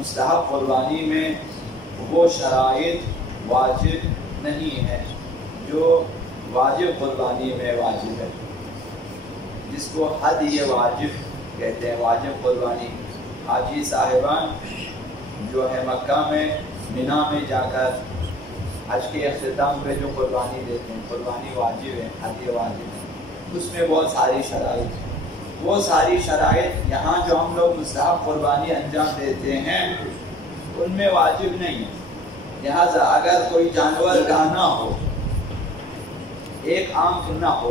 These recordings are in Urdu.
مستحب قربانی میں وہ شرائط واجب نہیں ہے جو واجب قربانی میں واجب ہے، جس کو ہدی واجب کہتے ہیں، واجب قربانی۔ حاجی صاحبان جو ہے مکہ میں منا میں جا کر حج کے اختتام پہ جو قربانی دیتے ہیں، قربانی واجب ہے، ہدی واجب ہے، اس میں بہت ساری شرائط، وہ ساری شرائط یہاں جو ہم لوگ مستحب قربانی انجام دیتے ہیں ان میں واجب نہیں ہے۔ لہذا اگر کوئی جانور گانا ہو، ایک آنکھ نہ ہو،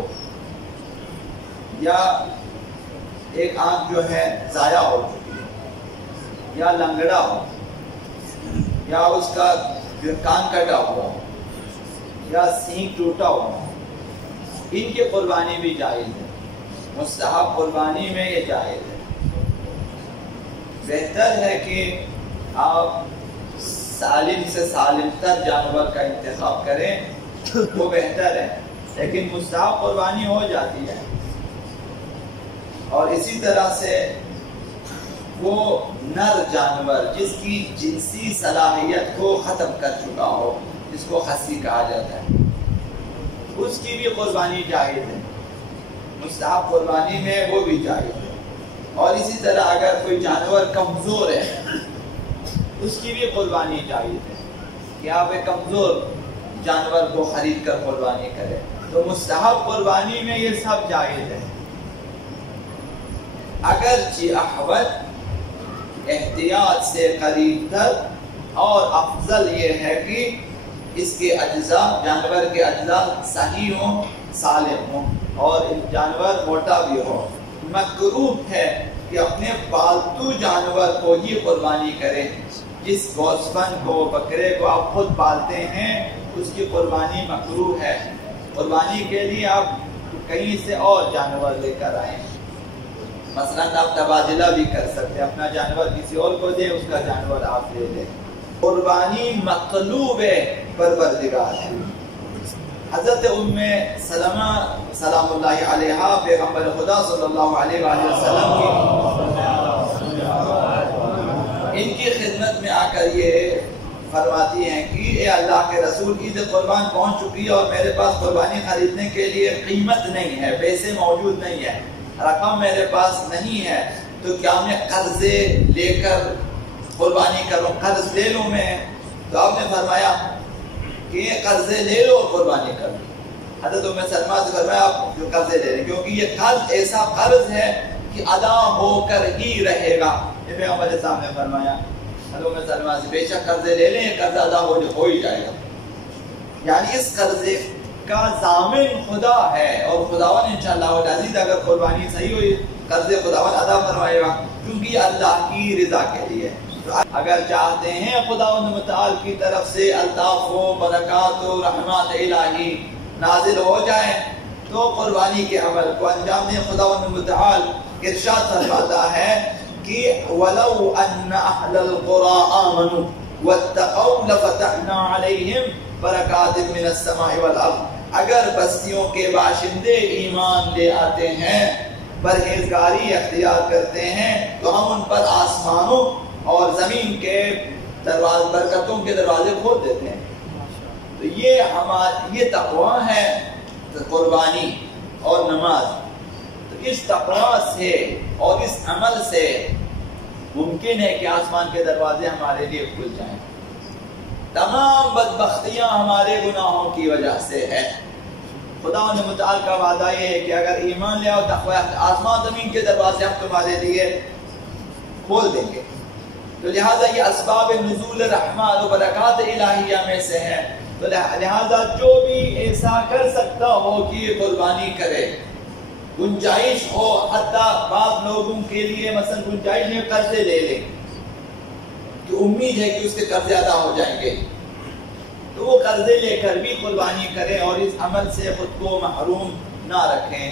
یا ایک آنکھ جو ہے ضائع ہو چکی ہے، یا لنگڑا ہو، یا اس کا جو کان کٹا ہوا ہو، یا سینگ ٹوٹا ہوا ہو، ان کی قربانی بھی جائز ہے، مستحب قربانی میں یہ جائز ہے۔ بہتر ہے کہ آپ سالم سے سالم تر جانور کا انتخاب کریں، وہ بہتر ہے، لیکن مستحب قربانی ہو جاتی ہے۔ اور اسی طرح سے وہ نر جانور جس کی جنسی صلاحیت کو ختم کر چکا ہو، جس کو خصی کہا جاتا ہے، اس کی بھی قربانی جائز ہے، مستحب قربانی میں وہ بھی جائز ہے۔ اور اسی طرح اگر کوئی جانور کمزور ہے اس کی بھی قربانی جائز ہے کہ آپ ایک کمزور جانور کو خرید کر قربانی کریں، تو مستحب قربانی میں یہ سب جائز ہے۔ اگرچہ احوط احتیاط سے قریب تر اور افضل یہ ہے کہ اس کے اجزاء، جانور کے اجزاء صحیح ہوں، سالم ہوں، اور جانور موٹا بھی ہو۔ مکروہ ہے کہ اپنے پالتو جانور کو ہی قربانی کریں، جس گوسفند کو، بکرے کو آپ خود پالتے ہیں اس کی قربانی مکروہ ہے۔ قربانی کے لیے آپ کہیں سے اور جانور لے کر آئیں، مثلا آپ تبادلہ بھی کر سکتے ہیں، اپنا جانور کسی اور کو دیں، اس کا جانور آپ لے لیں۔ قربانی مطلوب پروردگار ہے۔ حضرت ام سلمہ سلام اللہ علیہا پیغمبر خدا صلی اللہ علیہ وآلہ وسلم ان کی خدمت میں آ کر یہ فرماتی ہیں کہ اے اللہ کے رسول، عید قربان پہنچ چکی ہے اور میرے پاس قربانی خریدنے کے لیے قیمت نہیں ہے، پیسے موجود نہیں ہے، رقم میرے پاس نہیں ہے، تو کیا میں قرضے لے کر قربانی کروں، قرض لے لوں میں؟ تو آپ نے فرمایا کہ یہ قرضے لے لو اور قربانی کر لو۔ حضرت ام سلمہ سے فرمایا آپ جو قرضے لے لیں، کیونکہ یہ قرض ایسا قرض ہے کہ ادا ہو کر ہی رہے گا۔ یہ پیغمبر صاحب نے فرمایا حضرت ام سلمہ سے، بے شک قرضے لے لیں، قرض ادا ہو ہی جائے گا۔ یعنی اس قرضے کا ضامن خدا ہے، اور خداوند انشاءاللہ العزیز اگر قربانی صحیح ہوئی قرض خداوند ادا فرمائے گا، کیونکہ یہ اللہ کی رضا کے لیے۔ اگر چاہتے ہیں خداوند متعال کی طرف سے الطاف و برکات و رحمات الہی نازل ہو جائیں تو قربانی کے عمل کو انجام دیں۔ خداوند متعال ارشاد فرماتا ہے کہ وَلَوْ أَنَّ أَهْلَ الْقُرَىٰ آمَنُوا وَاتَّقَوْا لَفَتَحْنَا عَلَيْهِمْ بَرَكَاتٍ مِّنَ السَّمَاءِ وَالْأَرْضِ، اگر بستیوں کے باشندے ایمان لے آتے ہیں، پرہیزگاری اختیار کرتے ہیں، تو ہم ان پر آسمانوں اور زمین کے دروازے، برکتوں کے دروازے کھول دیتے ہیں۔ تو یہ تقویٰ ہے قربانی اور نماز۔ تو اس تقویٰ سے اور اس عمل سے ممکن ہے کہ آسمان کے دروازے ہمارے لیے کھل جائیں۔ تمام بدبختیاں ہمارے گناہوں کی وجہ سے ہے۔ خداوند متعال کا وعدہ یہ ہے کہ اگر ایمان لے آؤ، تقویٰ، آسمان زمین کے دروازے ہم تمہارے لیے کھول دیں گے۔ تو لہٰذا یہ اسباب نزول رحمت و برکات الہیہ میں سے ہے۔ تو لہٰذا جو بھی ایسا کر سکتا ہو کہ یہ قربانی کرے، گنجائش ہو، حتیٰ بعض لوگوں کے لیے مثلا گنجائش میں قرضے لے لیں کہ امید ہے کہ اس کے قرضے ادا ہو جائیں گے، تو وہ قرضے لے کر بھی قربانی کریں اور اس عمل سے خود کو محروم نہ رکھیں۔